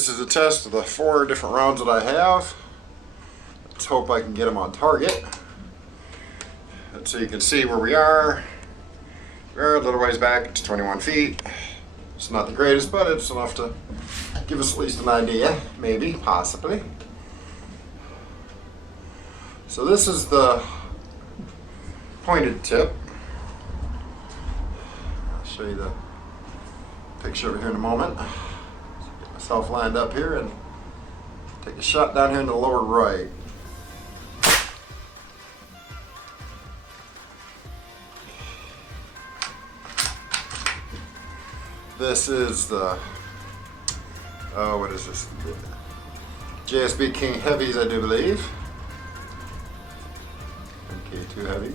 This is a test of the 4 different rounds that I have. Let's hope I can get them on target. And so you can see where we are. We're a little ways back, it's 21 feet. It's not the greatest, but it's enough to give us at least an idea, maybe, possibly. So this is the pointed tip. I'll show you the picture over here in a moment. Get myself lined up here and take a shot down here in the lower right. This is the, what is this? JSB King Heavies, I do believe. MK2 Heavies.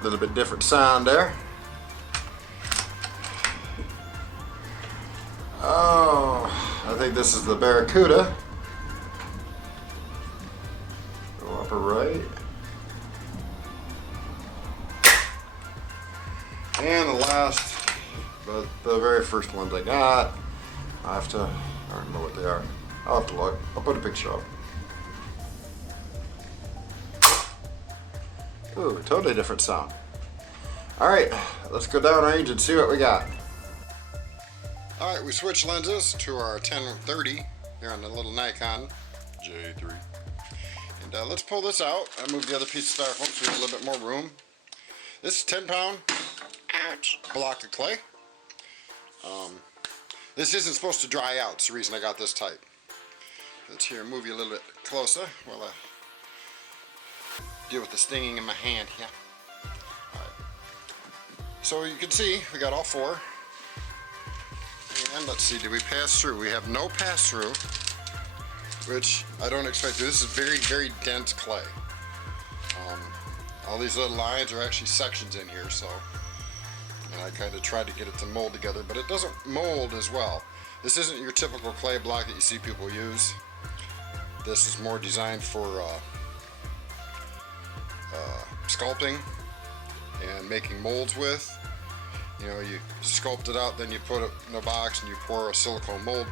A little bit different sound there. Oh, I think this is the Barracuda. Go upper right. And the last, but the very first ones I got, I don't know what they are. I'll have to look. I'll put a picture up. Ooh, totally different sound. Alright, let's go downrange and see what we got. Alright, we switched lenses to our 10-30 here on the little Nikon J3. And let's pull this out. I moved the other piece of styrofoam so we have a little bit more room. This is 10-pound. Ouch. Block of clay. This isn't supposed to dry out. It's the reason I got this tight. Let's here move you a little bit closer while I deal with the stinging in my hand here. Alright. So you can see we got all 4. And let's see, did we pass through? We have no pass through, which I don't expect. This is very, very dense clay. All these little lines are actually sections in here, so. And I kind of tried to get it to mold together, but it doesn't mold as well. This isn't your typical clay block that you see people use. This is more designed for sculpting and making molds with. You know, you sculpt it out, then you put it in a box and you pour a silicone mold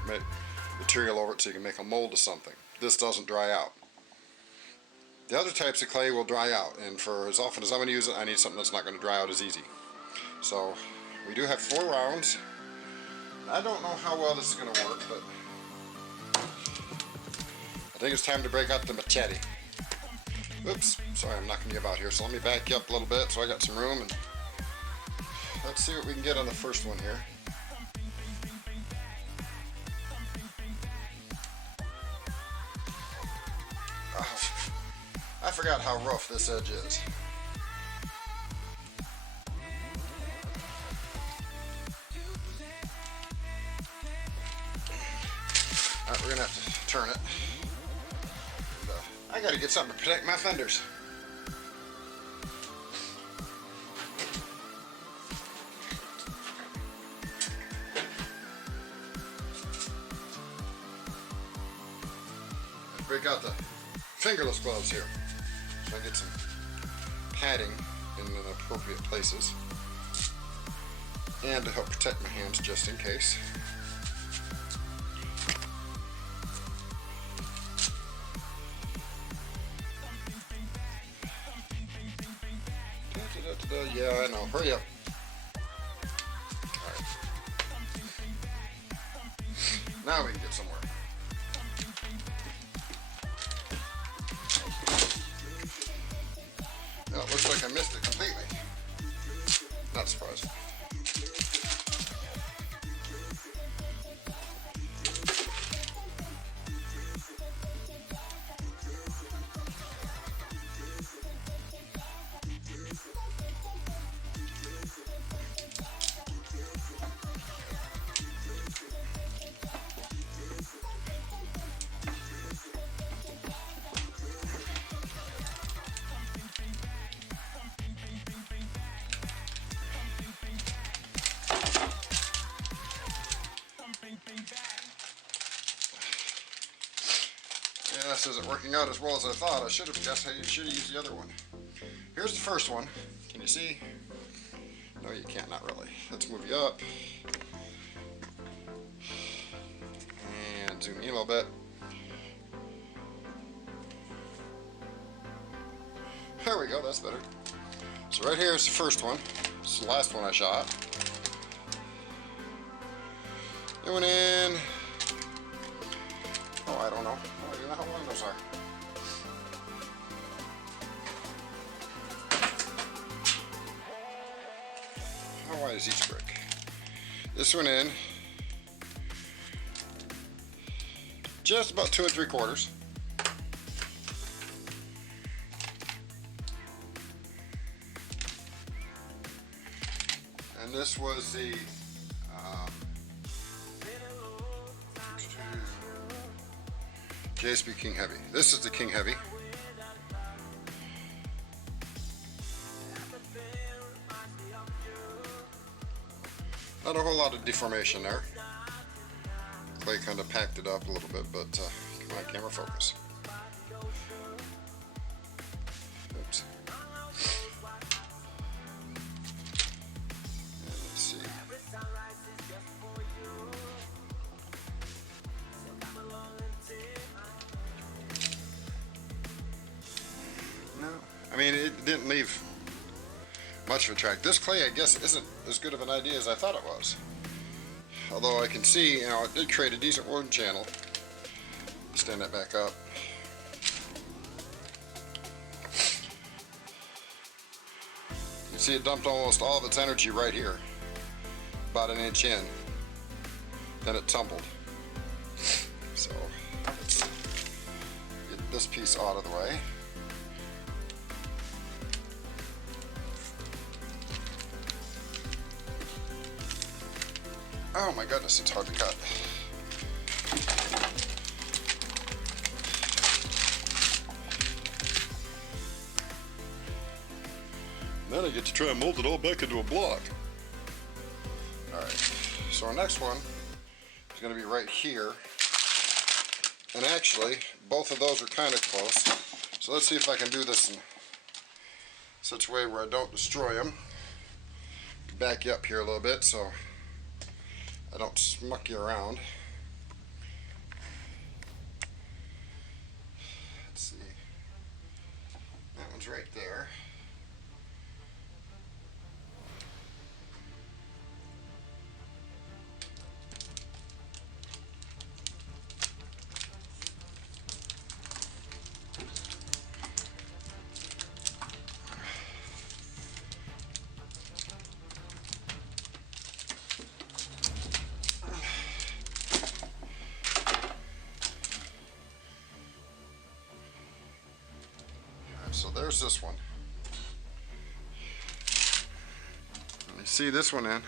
material over it so you can make a mold of something. This doesn't dry out. The other types of clay will dry out, and for as often as I'm going to use it, I need something that's not going to dry out as easy. So we do have 4 rounds. I don't know how well this is going to work, but I think it's time to break out the machete. Oops, sorry, I'm knocking you about here, so let me back you up a little bit so I got some room, and let's see what we can get on the first one here. Oh, I forgot how rough this edge is. Alright, we're gonna have to turn it. And, I gotta get something to protect my fenders. Break out the fingerless gloves here so I get some padding in the appropriate places and to help protect my hands just in case. Yeah, I know. Hurry up. Alright. Now we can get somewhere. Well, it looks like I missed it completely. Not surprising. Yeah, this isn't working out as well as I thought. I should have guessed how you should have used the other one. Here's the first one. Can you see? No, you can't, not really. Let's move you up. zoom in a little bit. There we go, that's better. So right here is the first one. This is the last one I shot. It went in, oh, I don't know. I don't even know how long those are. How wide is each brick? This went in just about 2 3/4. And this was the JSP King Heavy. This is the King Heavy. Not a whole lot of deformation there. Clay kind of packed it up a little bit, but come on, camera, focus. Oops. And let's see. No, I mean, it didn't leave much of a track. This clay, I guess, isn't as good of an idea as I thought it was. Although I can see, you know, it did create a decent wound channel. Stand that back up. You see it dumped almost all of its energy right here, about 1 inch in. Then it tumbled. So let's get this piece out of the way. Oh my goodness, it's hard to cut. Then I get to try and mold it all back into a block. Alright, so our next one is going to be right here. And actually, both of those are kind of close. So let's see if I can do this in such a way where I don't destroy them. Back you up here a little bit so I don't smuck you around. Let's see. That one's right there. So there's this one. And you see this one in. I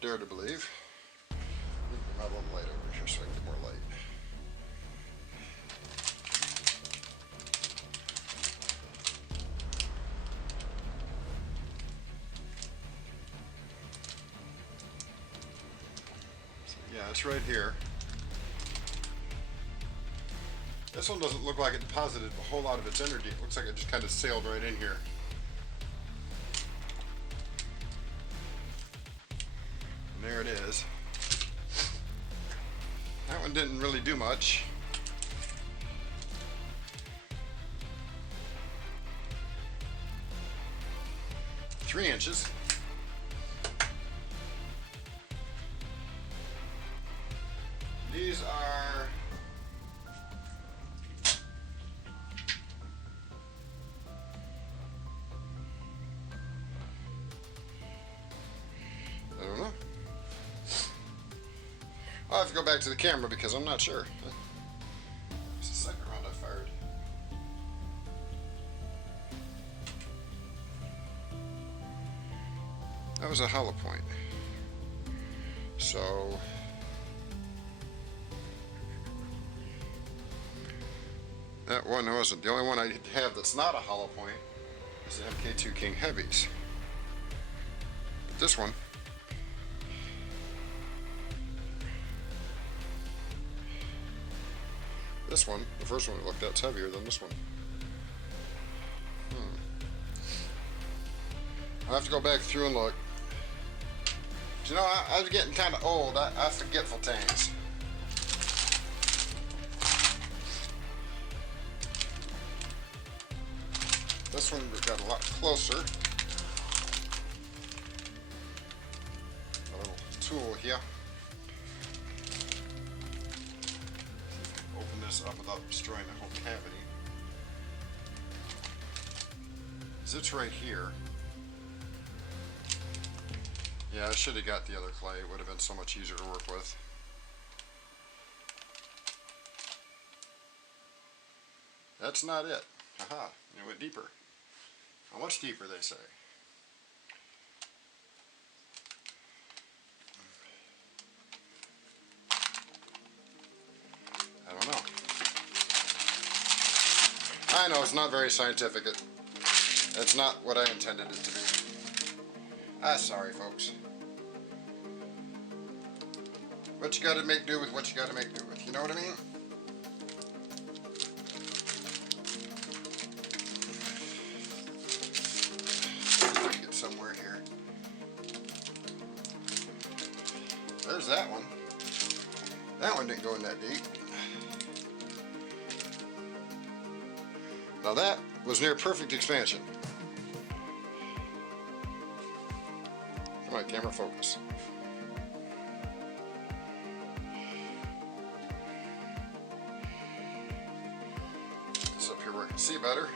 dare to believe. I'll have a little light over here so I can get more light. So yeah, it's right here. This one doesn't look like it deposited a whole lot of its energy. It looks like it just kind of sailed right in here. And there it is. That one didn't really do much. Three inches. These are I'll have to go back to the camera because I'm not sure. It's the second round I fired. That was a hollow point. So that one wasn't. The only one I have that's not a hollow point is the MK2 King Heavies. But this one, the first one we looked at, is heavier than this one. I have to go back through and look. You know, I was getting kind of old. I forgetful things. This one got a lot closer. A little tool here. Open this up without destroying the whole cavity. It's right here. Yeah, I should have got the other clay. It would have been so much easier to work with. That's not it. Haha, it went deeper. How much deeper, they say? I don't know. I know, it's not very scientific. It's not what I intended it to be. Sorry, folks. What you gotta make do with what you gotta make do with. You know what I mean? Get somewhere here. There's that one. That one didn't go in that deep. Now that was near perfect expansion. Come on, camera, focus. This up here where I can see better.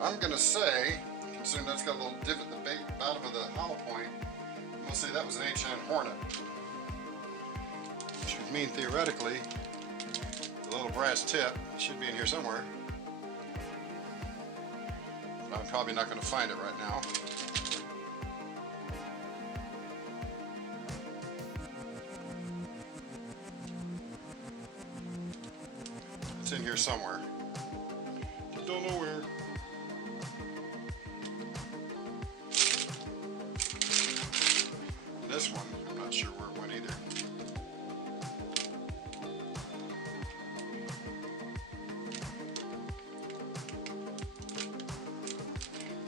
I'm going to say, considering that's got a little divot in the bottom of the hollow point, I'm going to say that was an H&N Hornet. Which would mean, theoretically, the little brass tip should be in here somewhere. But I'm probably not going to find it right now. It's in here somewhere. Just don't know where. This one, I'm not sure where it went either.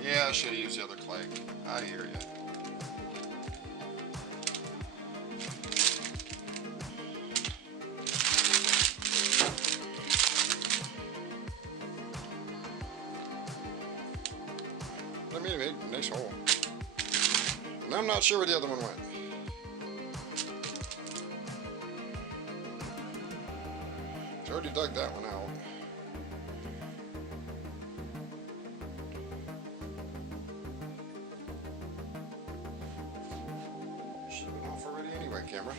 Yeah, I should have used the other clay. I hear you. I mean, it made a nice hole. And I'm not sure where the other one went. I already dug that one out. Should have been off already anyway, camera.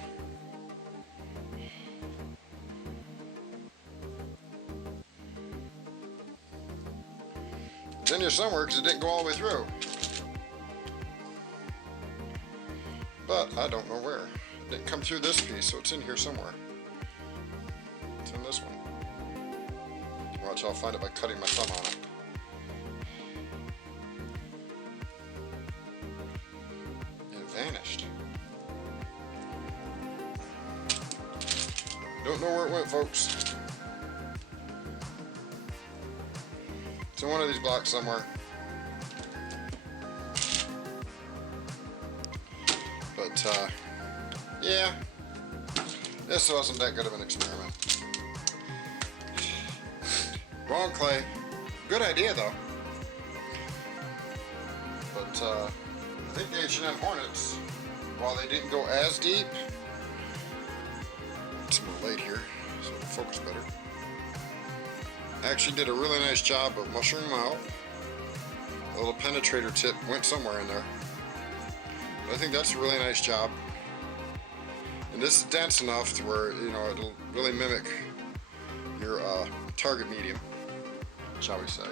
It's in here somewhere because it didn't go all the way through. But I don't know where. It didn't come through this piece, so it's in here somewhere. It's in this one. Watch, I'll find it by cutting my thumb on it. It vanished. Don't know where it went, folks. It's in one of these blocks somewhere. But, yeah, this wasn't that good of an experiment. Wrong clay. Good idea, though. But, I think the H&M Hornets, while they didn't go as deep, it's more late here, so it'll focus better, actually did a really nice job of mushrooming them out. A little penetrator tip went somewhere in there. I think that's a really nice job. And this is dense enough to where, you know, it'll really mimic your target medium, shall we say.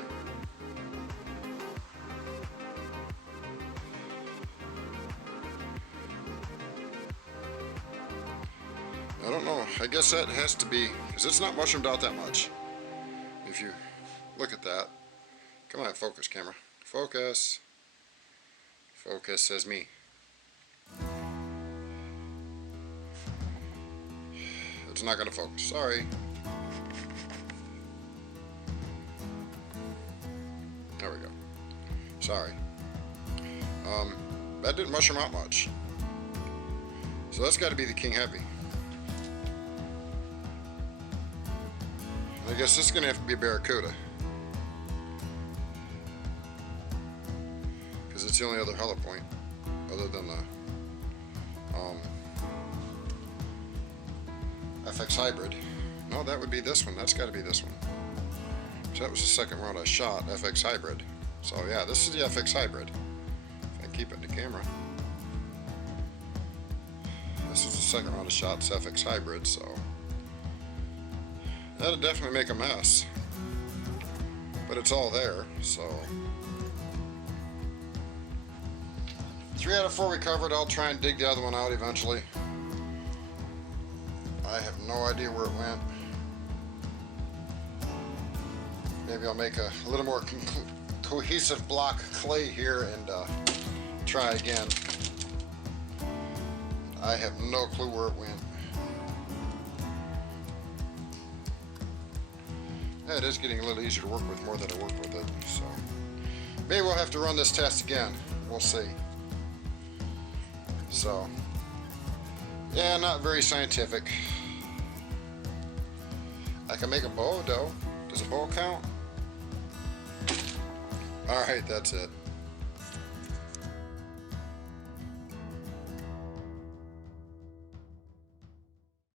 I don't know. I guess that has to be, because it's not mushroomed out that much. If you look at that. Come on, focus, camera. Focus. Focus, says me. It's not going to focus. Sorry. There we go. Sorry. That didn't mushroom out much. So that's got to be the King Heavy. I guess this is going to have to be a Barracuda. the only other hollow point other than the FX Hybrid. No, that would be this one. That's got to be this one. So that was the second round I shot, FX Hybrid. So yeah, this is the FX Hybrid. If I keep it in the camera. This is the second round of shots, FX Hybrid, so that'll definitely make a mess. But it's all there, so 3 out of 4 recovered. I'll try and dig the other one out eventually. I have no idea where it went. Maybe I'll make a little more cohesive block clay here and try again. I have no clue where it went. Yeah, it is getting a little easier to work with more than I worked with it, so maybe we'll have to run this test again. We'll see. So, yeah, not very scientific. I can make a bow, though. Does a bow count? Alright, that's it.